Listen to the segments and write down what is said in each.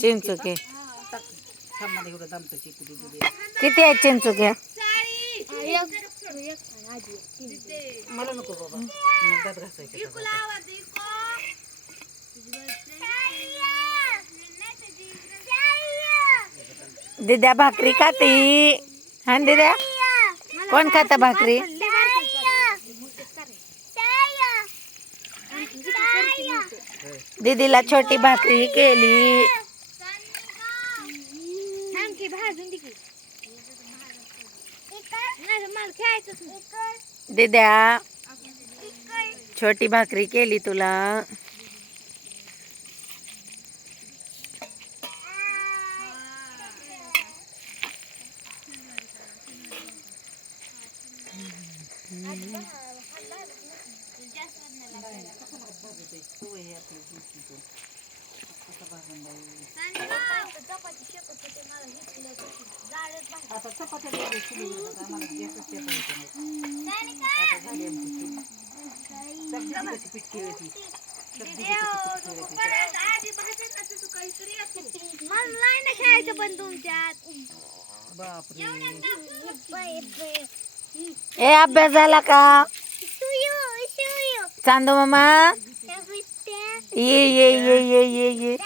चिंचुके. किती आहेत चिंचुके? मला नको बाबा. मग दात घासायचे का? दिद्या भाकरी खाती. हा दिद्या? कोण खाता भाकरी? दीदीला छोटी भाकरी केली. दिद्या छोटी भाकरी केली तुला. चपात्या द्यायला शिजवलं जातं. आम्हाला गॅसच पेटवायचा नाही. आता झाली आमची चूल. सब्जीची कशी पीठ खेळायची सब्जीची कशी पीठ खेळायची पण तुमच्यात बापरे ए अभ्यास झाला का चांदू मामा ये ये ये ये ये ये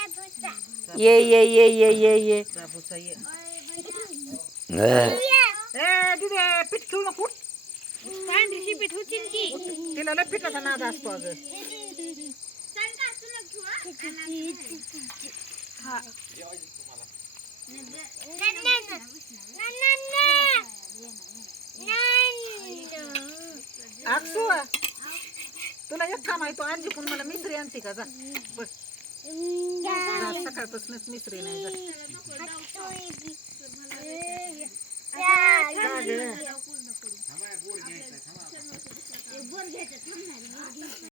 ये ये ये ये ये ये ये ए दिदे पीठ खेळू नको पांढरी शिपीट होती की तिला लय पिठाचा नाद असतो अगं अक्षू तुला एक काम आहे तो आणजी पण मला मिसरी आणते का जा बस जा, सकाळपासूनच मिसरी नाही जा घ्यायचं थांब